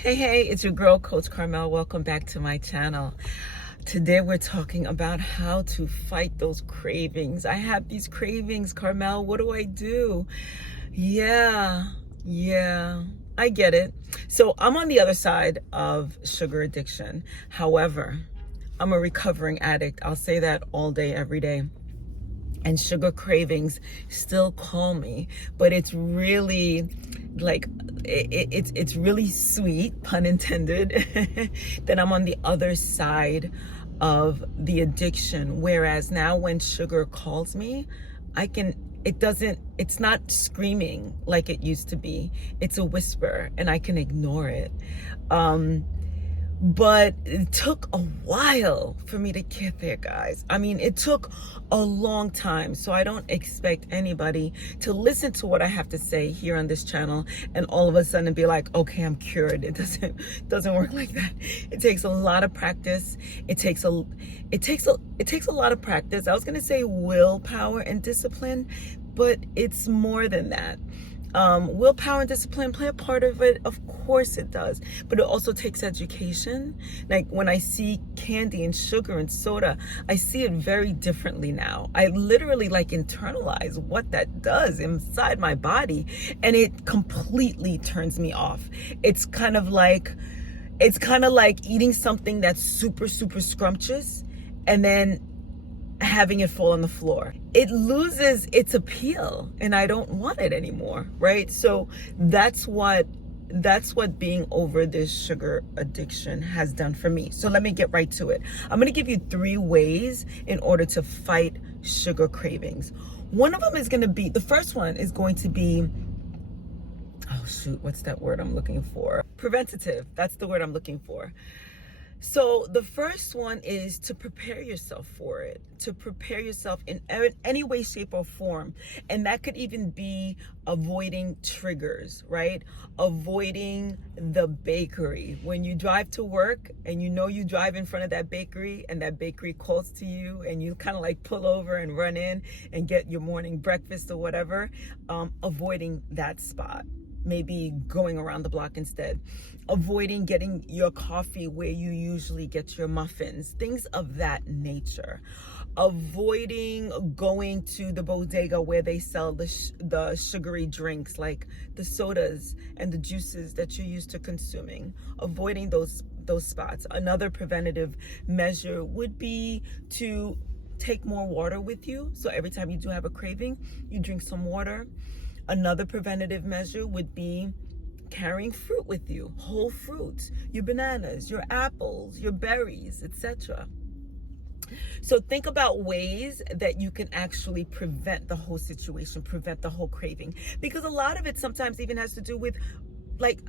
Hey, it's your girl, Coach Carmel. Welcome back to my channel. Today we're talking about how to fight those cravings. I have these cravings, Carmel. What do I do? Yeah, I get it. So I'm on the other side of sugar addiction. However, I'm a recovering addict. I'll say that all day, every day. And sugar cravings still call me, but it's really like it's really sweet, pun intended, that I'm on the other side of the addiction. Whereas now when sugar calls me, it's not screaming like it used to be. It's a whisper and I can ignore it. But it took a while for me to get there, guys. I mean, it took a long time. So I don't expect anybody to listen to what I have to say here on this channel and all of a sudden be like, okay, I'm cured. It doesn't work like that. It takes a lot of practice. It takes a lot of practice. I was going to say willpower and discipline, but it's more than that. Willpower and discipline play a part of it. Of course it does. But it also takes education. Like when I see candy and sugar and soda, I see it very differently now. I literally internalize what that does inside my body, and it completely turns me off. It's kind of like eating something that's super, super scrumptious and then having it fall on the floor. It loses its appeal and I don't want it anymore, right? So that's what being over this sugar addiction has done for me. So let me get right to it. I'm going to give you 3 ways in order to fight sugar cravings. One of them is going to be, the first one is going to be, oh shoot, what's that word I'm looking for? Preventative. That's the word I'm looking for. So the first one is to prepare yourself for it, to prepare yourself in any way, shape, or form. And that could even be avoiding triggers, right? Avoiding the bakery. When you drive to work and you know you drive in front of that bakery and that bakery calls to you and you kind of pull over and run in and get your morning breakfast or whatever, avoiding that spot. Maybe going around the block instead. Avoiding getting your coffee where you usually get your muffins, things of that nature. Avoiding going to the bodega where they sell the sugary drinks, like the sodas and the juices that you're used to consuming. Avoiding those spots. Another preventative measure would be to take more water with you. So every time you do have a craving, you drink some water. Another preventative measure would be carrying fruit with you, whole fruits, your bananas, your apples, your berries, etc. So think about ways that you can actually prevent the whole situation, prevent the whole craving. Because a lot of it sometimes even has to do with,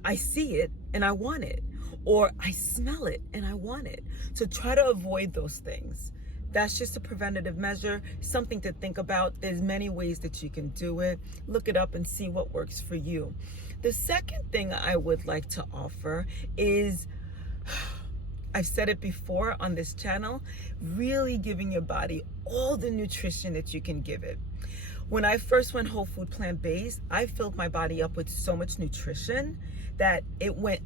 I see it and I want it, or I smell it and I want it. So try to avoid those things. That's just a preventative measure, something to think about. There's many ways that you can do it. Look it up and see what works for you. The second thing I would like to offer is, I've said it before on this channel, really giving your body all the nutrition that you can give it. When I first went whole food plant-based, I filled my body up with so much nutrition that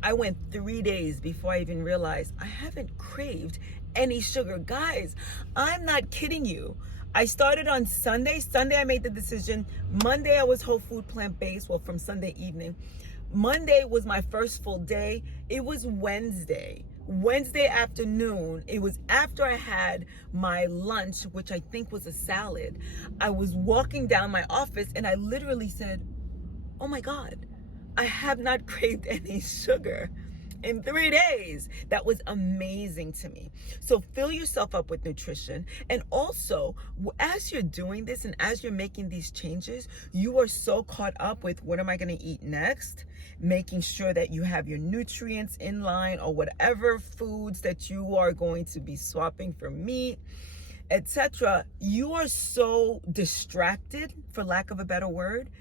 I went 3 days before I even realized I haven't craved any sugar. Guys, I'm not kidding you. I started on Sunday. Sunday I made the decision. Monday I was whole food plant-based, well, from Sunday evening. Monday was my first full day. It was Wednesday afternoon. It was after I had my lunch, which I think was a salad. I was walking down my office and I literally said, oh my God, I have not craved any sugar in 3 days. That was amazing to me. So fill yourself up with nutrition. And also, as you're doing this and as you're making these changes, you are so caught up with what am I going to eat next? Making sure that you have your nutrients in line, or whatever foods that you are going to be swapping for meat, etc. You are so distracted, for lack of a better word,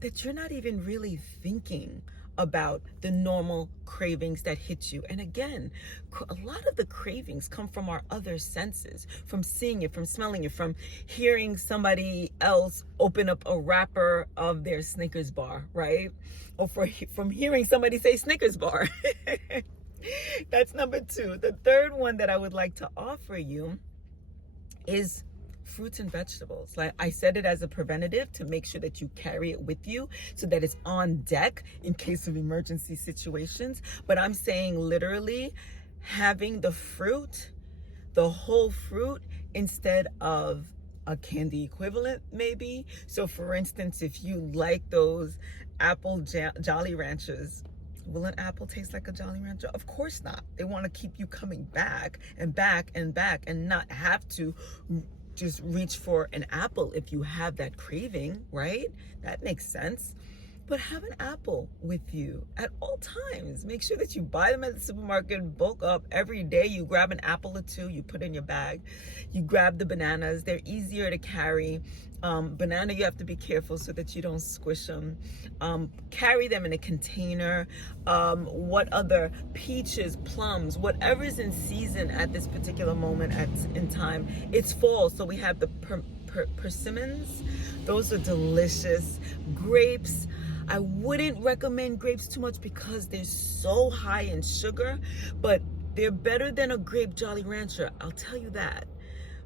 that you're not even really thinking about the normal cravings that hit you. And again, a lot of the cravings come from our other senses, from seeing it, from smelling it, from hearing somebody else open up a wrapper of their Snickers bar, right? Or from hearing somebody say Snickers bar. That's number 2. The third one that I would like to offer you is fruits and vegetables. Like I said, it as a preventative to make sure that you carry it with you so that it's on deck in case of emergency situations. But I'm saying literally having the fruit, the whole fruit, instead of a candy equivalent, maybe. So for instance, if you like those apple Jolly Ranchers, will an apple taste like a Jolly Rancher? Of course not. They want to keep you coming back and back and back and not have to just reach for an apple if you have that craving, right? That makes sense. But have an apple with you at all times. Make sure that you buy them at the supermarket, bulk up every day. You grab an apple or 2, you put in your bag. You grab the bananas. They're easier to carry. Banana, you have to be careful so that you don't squish them. Carry them in a container. What other? Peaches, plums, whatever's in season at this particular moment in time. It's fall, so we have the persimmons. Those are delicious. Grapes. I wouldn't recommend grapes too much because they're so high in sugar, but they're better than a grape Jolly Rancher. I'll tell you that,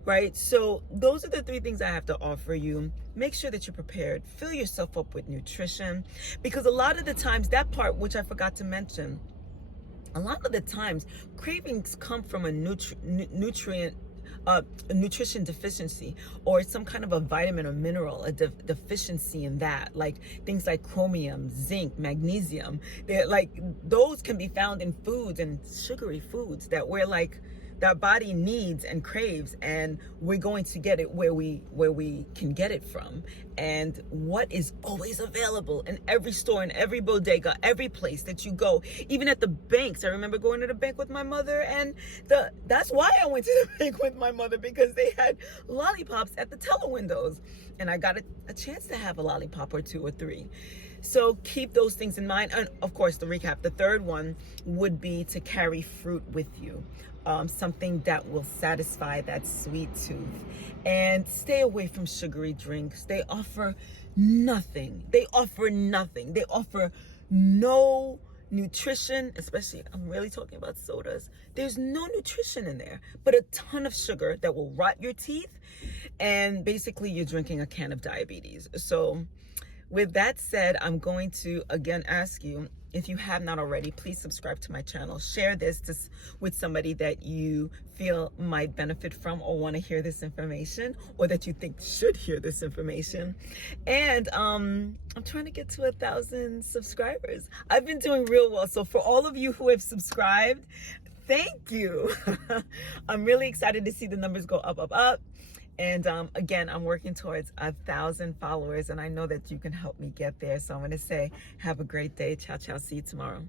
right? So those are the 3 things I have to offer you. Make sure that you're prepared. Fill yourself up with nutrition, because a lot of the times, that part which I forgot to mention, a lot of the times cravings come from a nutrition deficiency, or some kind of a vitamin or mineral, a deficiency in that, like things like chromium, zinc, magnesium. They're like, those can be found in foods and sugary foods that we're like, that body needs and craves, and we're going to get it where we can get it from. And what is always available in every store, in every bodega, every place that you go, even at the banks. I remember going to the bank with my mother, and that's why I went to the bank with my mother, because they had lollipops at the teller windows, and I got a chance to have a lollipop or 2 or 3. So keep those things in mind. And of course, to recap, the third one would be to carry fruit with you. Something that will satisfy that sweet tooth. And stay away from sugary drinks. They offer nothing. They offer nothing. They offer no nutrition, especially, I'm really talking about sodas. There's no nutrition in there, but a ton of sugar that will rot your teeth. And basically, you're drinking a can of diabetes. So with that said, I'm going to again ask you, if you have not already, please subscribe to my channel. Share this with somebody that you feel might benefit from or want to hear this information, or that you think should hear this information. And I'm trying to get to 1,000 subscribers. I've been doing real well. So for all of you who have subscribed, thank you. I'm really excited to see the numbers go up, up, up. And again, I'm working towards 1,000 followers, and I know that you can help me get there. So I'm going to say, have a great day. Ciao, ciao. See you tomorrow.